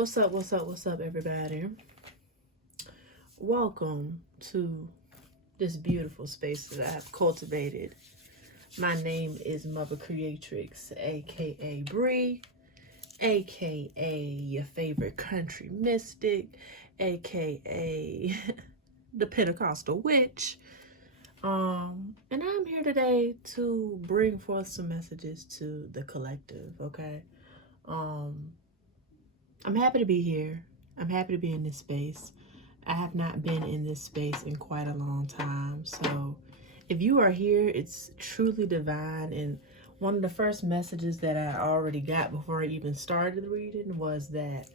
What's up, everybody? Welcome to this beautiful space that I have cultivated. My name is MUVACREATRIX, aka Bree, aka your favorite country mystic, aka the Pentecostal witch. And I'm here today to bring forth some messages to the collective, okay? I'm happy to be here. I'm happy to be in this space. I have not been in this space in quite a long time. So if you are here, it's truly divine. And one of the first messages that I already got before I even started reading was that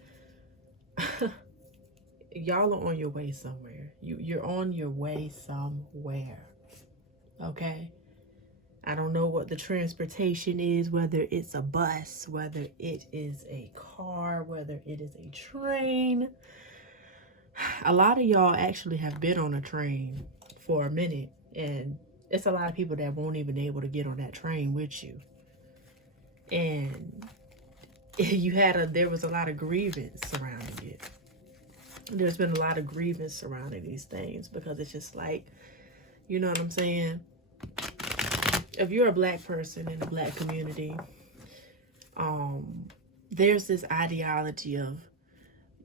y'all are on your way somewhere. You're on your way somewhere. Okay? I don't know what the transportation is, whether it's a bus, whether it is a car, whether it is a train. A lot of y'all actually have been on a train for a minute, and it's a lot of people that won't even be able to get on that train with you. And there was a lot of grievance surrounding it. There's been a lot of grievance surrounding these things because it's just like, you know what I'm saying? If you're a black person in the black community, there's this ideology of,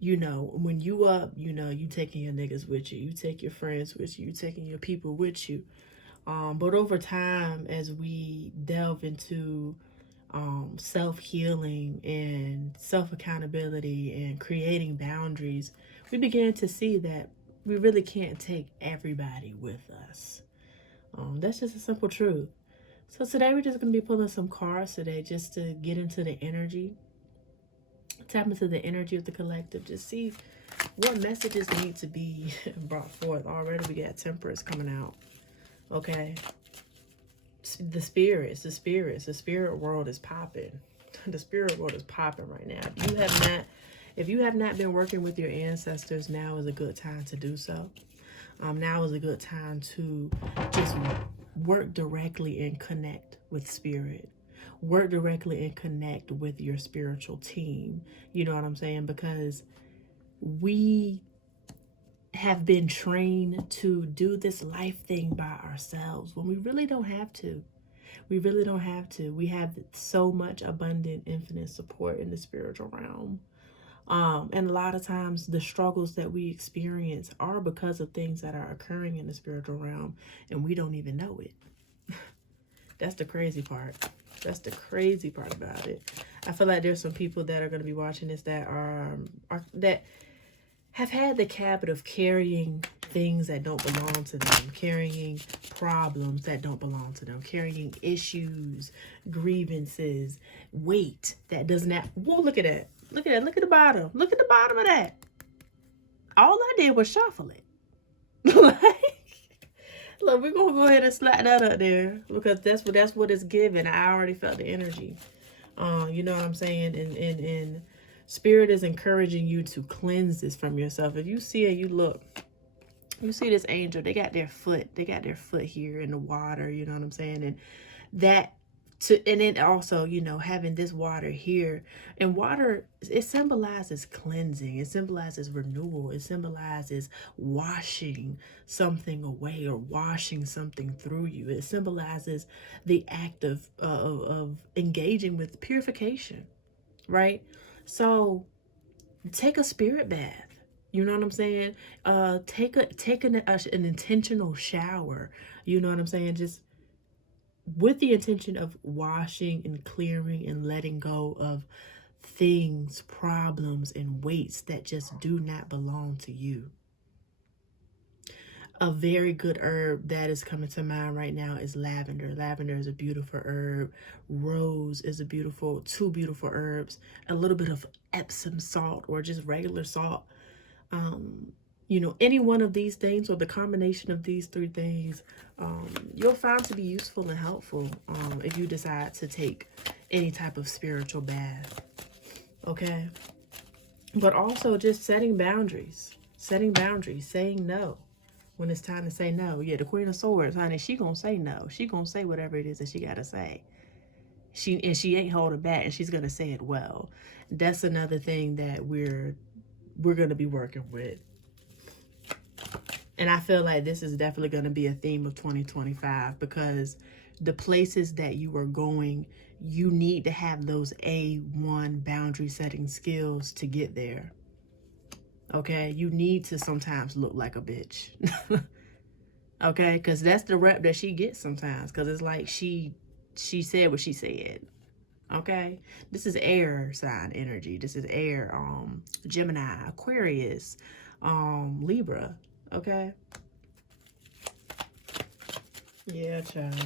when you up, you taking your niggas with you, you take your friends with you, you taking your people with you. But over time, as we delve into self-healing and self-accountability and creating boundaries, we begin to see that we really can't take everybody with us. That's just a simple truth. So today we're just going to be pulling some cards today just to get into the energy, tap into the energy of the collective, just see what messages need to be brought forth. Already we got Temperance coming out. Okay. The spirit world is popping. The spirit world is popping right now. If you have not been working with your ancestors, now is a good time to do so. Now is a good time to just work directly and connect with spirit. Work directly and connect with your spiritual team. You know what I'm saying? Because we have been trained to do this life thing by ourselves when we really don't have to. We really don't have to. We have so much abundant, infinite support in the spiritual realm. And a lot of times the struggles that we experience are because of things that are occurring in the spiritual realm and we don't even know it. That's the crazy part. That's the crazy part about it. I feel like there's some people that are going to be watching this that that have had the habit of carrying things that don't belong to them, carrying problems that don't belong to them, carrying issues, grievances, weight that does not. Whoa, look at that. Look at that. Look at the bottom. Look at the bottom of that. All I did was shuffle it. Look, we're gonna go ahead and slap that up there because that's what it's given. I already felt the energy. You know what I'm saying? And spirit is encouraging you to cleanse this from yourself. If you see it, you see this angel, they got their foot here in the water, you know what I'm saying? And then also, having this water here, and water, it symbolizes cleansing, it symbolizes renewal, it symbolizes washing something away or washing something through you. It symbolizes the act of engaging with purification, right? So take a spirit bath. You know what I'm saying? Take an intentional shower. You know what I'm saying? Just with the intention of washing and clearing and letting go of things, problems, and weights that just do not belong to you. A very good herb that is coming to mind right now is lavender. Lavender is a beautiful herb. Rose is two beautiful herbs. A little bit of Epsom salt or just regular salt. Any one of these things or the combination of these three things, you'll find to be useful and helpful if you decide to take any type of spiritual bath. Okay? But also just setting boundaries, saying no when it's time to say no. Yeah, the Queen of Swords, honey, she gonna say no. She gonna say whatever it is that she gotta say. She ain't holding back, and she's gonna say it well. That's another thing that we're gonna be working with. And I feel like this is definitely going to be a theme of 2025, because the places that you are going, you need to have those A1 boundary setting skills to get there. Okay? You need to sometimes look like a bitch. Okay? Because that's the rep that she gets sometimes. Because it's like she said what she said. Okay? This is air sign energy. This is air, Gemini, Aquarius, Libra. Okay? Yeah, child.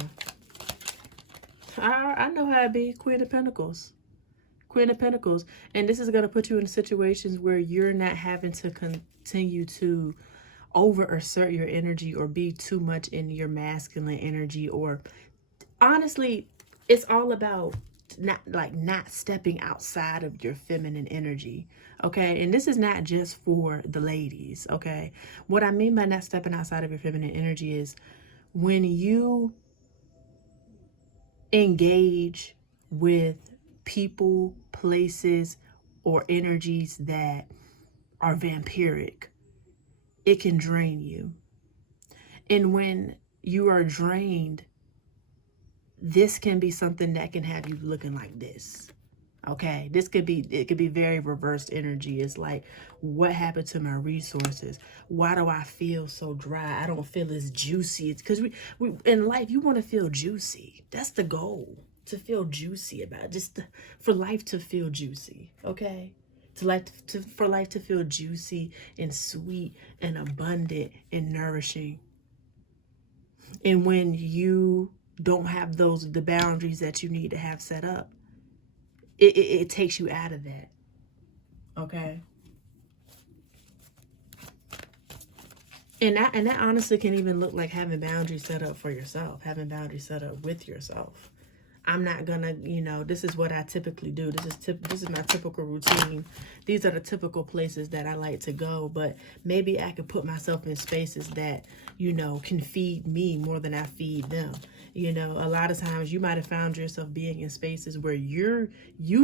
I know how it be. Queen of Pentacles. Queen of Pentacles. And this is going to put you in situations where you're not having to continue to over assert your energy or be too much in your masculine energy. Or honestly, it's all about not stepping outside of your feminine energy. Okay? And this is not just for the ladies. Okay? What I mean by not stepping outside of your feminine energy is when you engage with people, places, or energies that are vampiric, it can drain you. And when you are drained, this can be something that can have you looking like this. Okay, it could be very reversed energy. It's like, what happened to my resources? Why do I feel so dry? I don't feel as juicy. It's because we in life, you want to feel juicy. That's the goal, to feel juicy about it. For life to feel juicy. Okay, for life to feel juicy and sweet and abundant and nourishing. And when you don't have the boundaries that you need to have set up, it takes you out of that. Okay? And that honestly can even look like having boundaries set up for yourself, having boundaries set up with yourself. I'm not gonna, this is what I typically do. This is my typical routine. These are the typical places that I like to go, but maybe I could put myself in spaces that, can feed me more than I feed them. A lot of times you might have found yourself being in spaces where you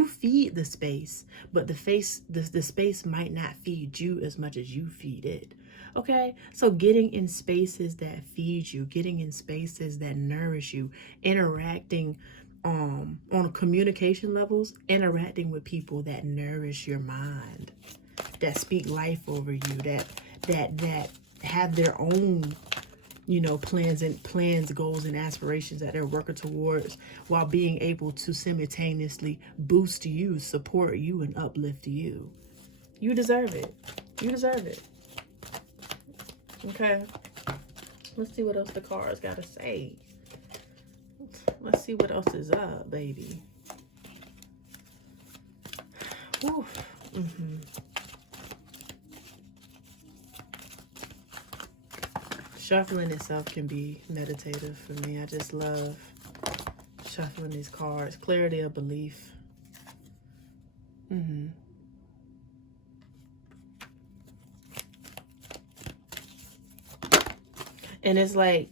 feed the space, but the space might not feed you as much as you feed it. Okay, so getting in spaces that feed you, getting in spaces that nourish you, interacting on communication levels, interacting with people that nourish your mind, that speak life over you, that have their own plans, goals, and aspirations that they're working towards, while being able to simultaneously boost you, support you, and uplift you. You deserve it. You deserve it. Okay, let's see what else the cards got to say. Let's see what else is up, baby. Woo. Shuffling itself can be meditative for me. I just love shuffling these cards. Clarity of belief. And it's like,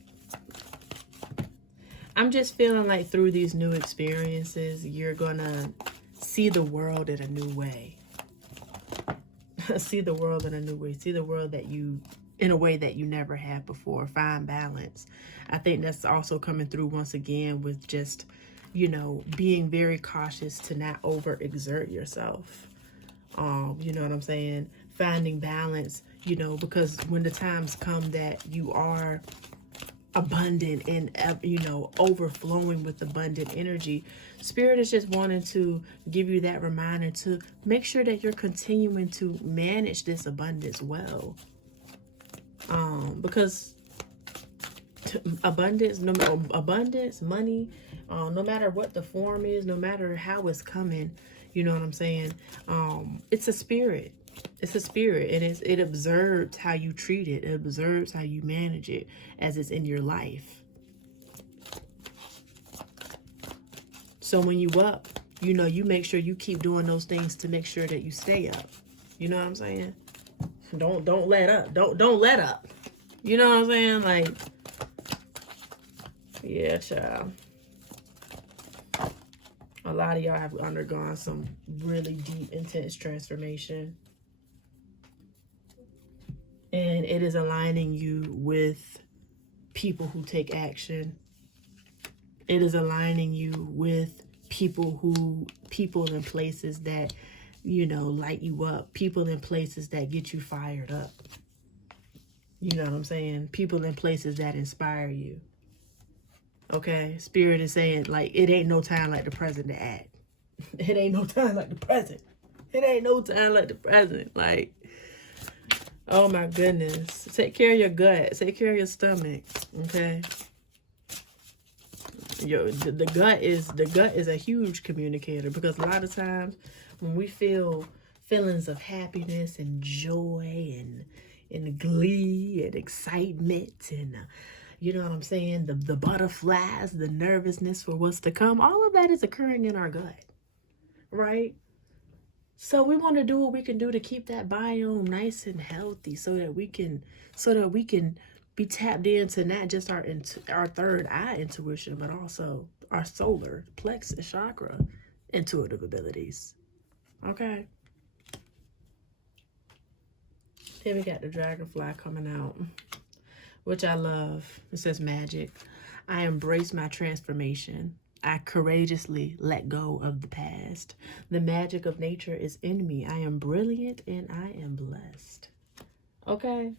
I'm just feeling like through these new experiences, you're gonna see the world in a new way. See the world in a new way. See the world in a way that you never have before. Find balance. I think that's also coming through once again with just, being very cautious to not overexert yourself. You know what I'm saying? Finding balance, because when the times come that you are abundant and, overflowing with abundant energy, Spirit is just wanting to give you that reminder to make sure that you're continuing to manage this abundance well. Because abundance, money, no matter what the form is, no matter how it's coming, you know what I'm saying? It's a spirit. It's a spirit, and it observes how you treat it. It observes how you manage it as it's in your life. So when you up, you make sure you keep doing those things to make sure that you stay up. You know what I'm saying? Don't let up. Don't let up. You know what I'm saying? Like, yeah, child. A lot of y'all have undergone some really deep, intense transformation. And it is aligning you with people who take action. It is aligning you with people and places that, you know, light you up. People and places that get you fired up. You know what I'm saying? People and places that inspire you. Okay? Spirit is saying, like, it ain't no time like the present to act. It ain't no time like the present. It ain't no time like the present. Like, oh my goodness. Take care of your gut. Take care of your stomach. Okay? The gut is a huge communicator, because a lot of times when we feel feelings of happiness and joy and glee and excitement and you know what I'm saying, the butterflies, the nervousness for what's to come, all of that is occurring in our gut, right? So we want to do what we can do to keep that biome nice and healthy, so that we can be tapped into not just our third eye intuition, but also our solar plexus chakra intuitive abilities. Okay. Here we got the dragonfly coming out, which I love. It says magic. I embrace my transformation. I courageously let go of the past. The magic of nature is in me. I am brilliant and I am blessed. Okay?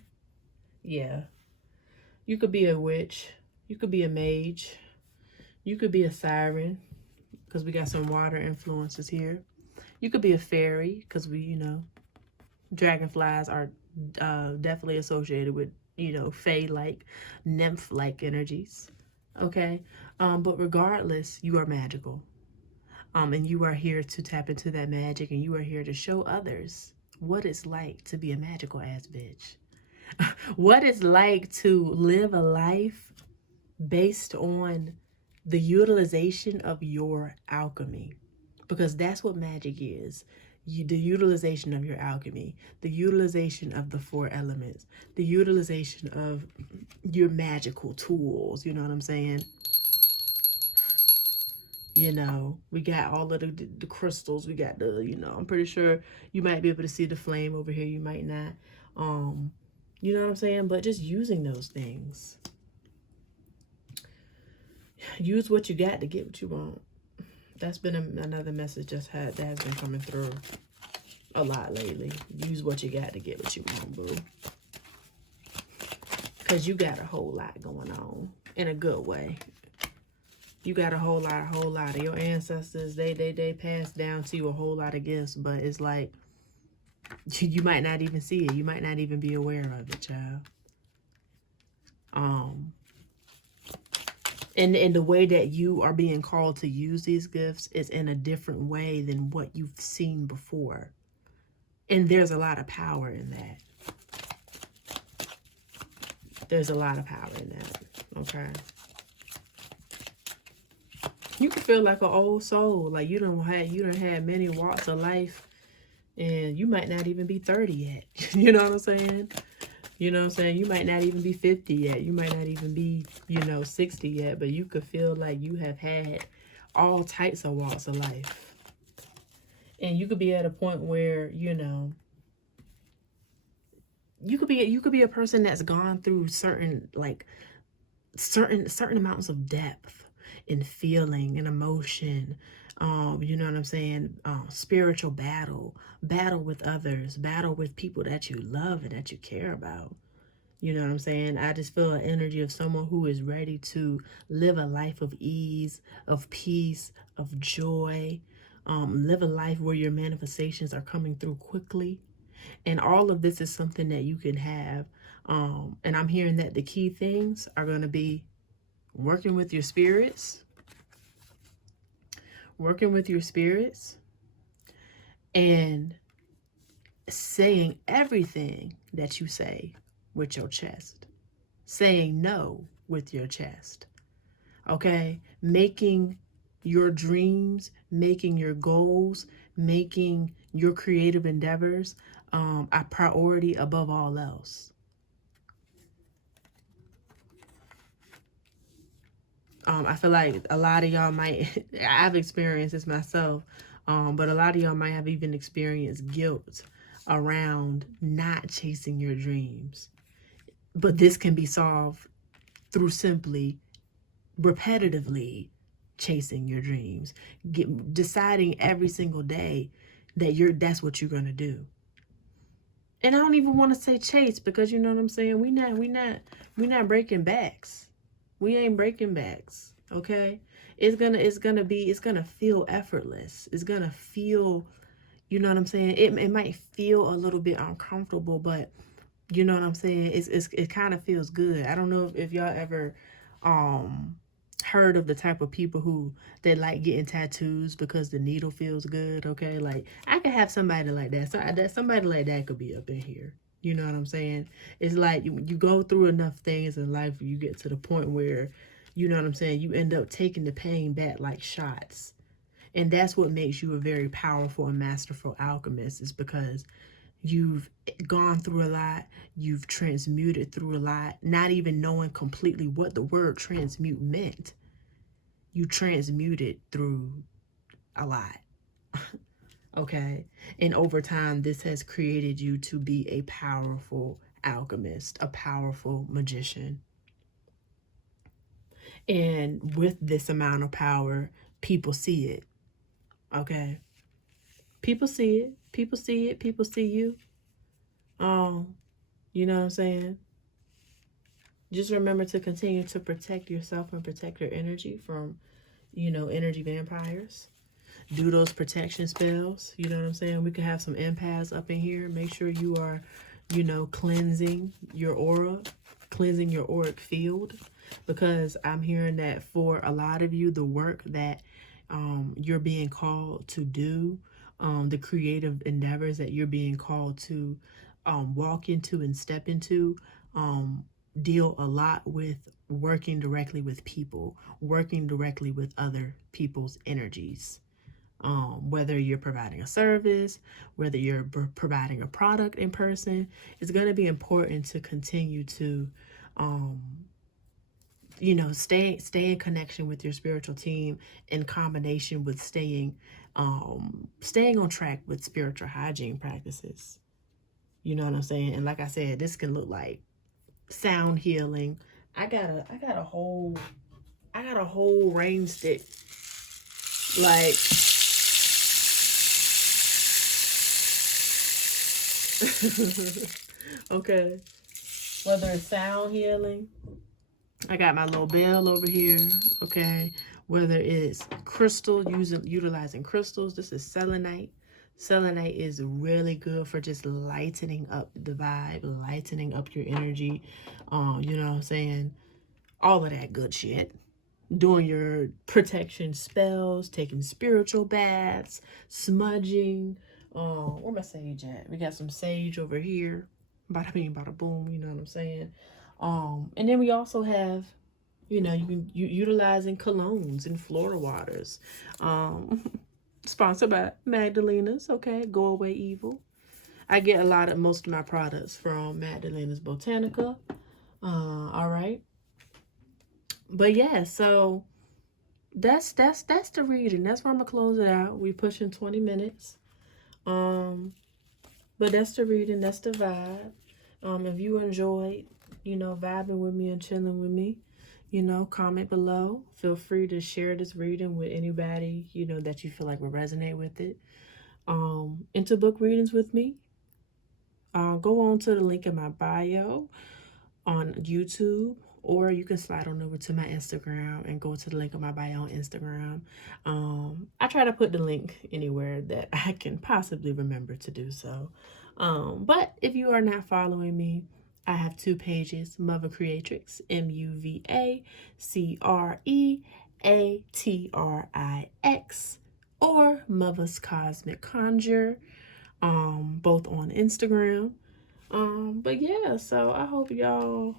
Yeah. You could be a witch. You could be a mage. You could be a siren, because we got some water influences here. You could be a fairy, because we, you know, dragonflies are definitely associated with, you know, fae-like, nymph-like energies. Okay? But regardless, you are magical. And you are here to tap into that magic, and you are here to show others what it's like to be a magical ass bitch. What it's like to live a life based on the utilization of your alchemy, because that's what magic is. The utilization of your alchemy, the utilization of the 4 elements, the utilization of your magical tools. You know what I'm saying? You know, we got all of the crystals. We got the, you know, I'm pretty sure you might be able to see the flame over here. You might not. You know what I'm saying? But just using those things. Use what you got to get what you want. That's been another message that has been coming through a lot lately. Use what you got to get what you want, boo. Because you got a whole lot going on in a good way. You got a whole lot of your ancestors. They passed down to you a whole lot of gifts, but it's like you might not even see it. You might not even be aware of it, child. And the way that you are being called to use these gifts is in a different way than what you've seen before. And there's a lot of power in that. There's a lot of power in that. Okay. You can feel like an old soul. Like you done had many walks of life, and you might not even be 30 yet. You know what I'm saying? You know what I'm saying? You might not even be 50 yet. You might not even be, you know, 60 yet. But you could feel like you have had all types of walks of life. And you could be at a point where, you know, you could be a person that's gone through certain amounts of depth in feeling and emotion. You know what I'm saying? Spiritual battle with others, battle with people that you love and that you care about. You know what I'm saying? I just feel an energy of someone who is ready to live a life of ease, of peace, of joy. Live a life where your manifestations are coming through quickly. And all of this is something that you can have. And I'm hearing that the key things are going to be working with your spirits, and saying everything that you say with your chest, saying no with your chest. Okay? Making your dreams, making your goals, making your creative endeavors a priority above all else. I feel like a lot of y'all might, I've experienced this myself, but a lot of y'all might have even experienced guilt around not chasing your dreams. But this can be solved through simply repetitively chasing your dreams, deciding every single day that that's what you're gonna do. And I don't even want to say chase, because you know what I'm saying, we not breaking backs. We ain't breaking backs. Okay, it's gonna feel effortless. It's gonna feel, you know what I'm saying, it might feel a little bit uncomfortable, but you know what I'm saying, it kind of feels good. I don't know if y'all ever heard of the type of people who they like getting tattoos because the needle feels good. Okay, like I could have somebody like that. So somebody like that could be up in here. You know what I'm saying? It's like you go through enough things in life, you get to the point where, you know what I'm saying, you end up taking the pain back like shots. And that's what makes you a very powerful and masterful alchemist, is because you've gone through a lot, you've transmuted through a lot, not even knowing completely what the word transmute meant. You transmuted through a lot. Okay, and over time this has created you to be a powerful alchemist, a powerful magician. And with this amount of power, people see it. Okay, people see it, people see it, people see you. You know what I'm saying? Just remember to continue to protect yourself and protect your energy from, you know, energy vampires. Do those protection spells. You know what I'm saying? We could have some empaths up in here. Make sure you are, you know, cleansing your aura, cleansing your auric field, because I'm hearing that for a lot of you, the work that you're being called to do, the creative endeavors that you're being called to walk into and step into, deal a lot with working directly with people, working directly with other people's energies. Whether you're providing a service, whether you're providing a product in person, it's going to be important to continue to, you know, stay in connection with your spiritual team, in combination with staying on track with spiritual hygiene practices. You know what I'm saying? And like I said, this can look like sound healing. I got a whole rain stick, like okay, whether it's sound healing, I got my little bell over here. Okay, whether it's crystal, utilizing crystals, this is selenite. Selenite is really good for just lightening up the vibe, lightening up your energy. You know what I'm saying? All of that good shit. Doing your protection spells, taking spiritual baths, smudging. Where my sage at? We got some sage over here. Bada bing, bada boom. You know what I'm saying? And then we also have, you know, you utilizing colognes and Florida waters. Sponsored by Magdalena's. Okay, go away evil. I get most of my products from Magdalena's Botanica. All right. But yeah, so that's the reading. That's where I'm gonna close it out. We pushing 20 minutes. But that's the reading, that's the vibe. If you enjoyed, you know, vibing with me and chilling with me, you know, comment below. Feel free to share this reading with anybody, you know, that you feel like will resonate with it. And to book readings with me, go on to the link in my bio on YouTube, or you can slide on over to my Instagram and go to the link in my bio on Instagram. I try to put the link anywhere that I can possibly remember to do so. But if you are not following me, I have 2 pages, MUVACREATRIX, MUVACREATRIX, or Mother's Cosmic Conjure, both on Instagram. But yeah, so I hope y'all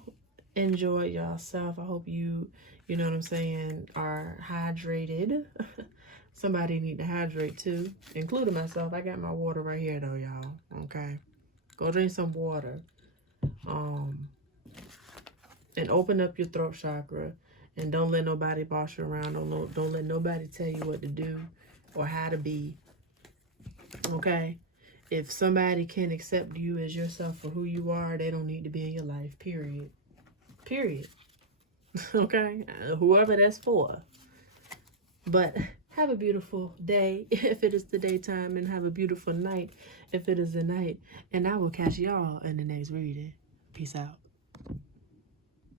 enjoy yourself. I hope you know what I'm saying, are hydrated. Somebody need to hydrate too, including myself. I got my water right here though, y'all. Okay, go drink some water. And open up your throat chakra And don't let nobody boss you around. Don't let nobody tell you what to do or how to be. Okay? If somebody can accept you as yourself for who you are, they don't need to be in your life, period. Period. Okay? Whoever that's for. But have a beautiful day if it is the daytime, and have a beautiful night if it is the night. And I will catch y'all in the next reading. Peace out.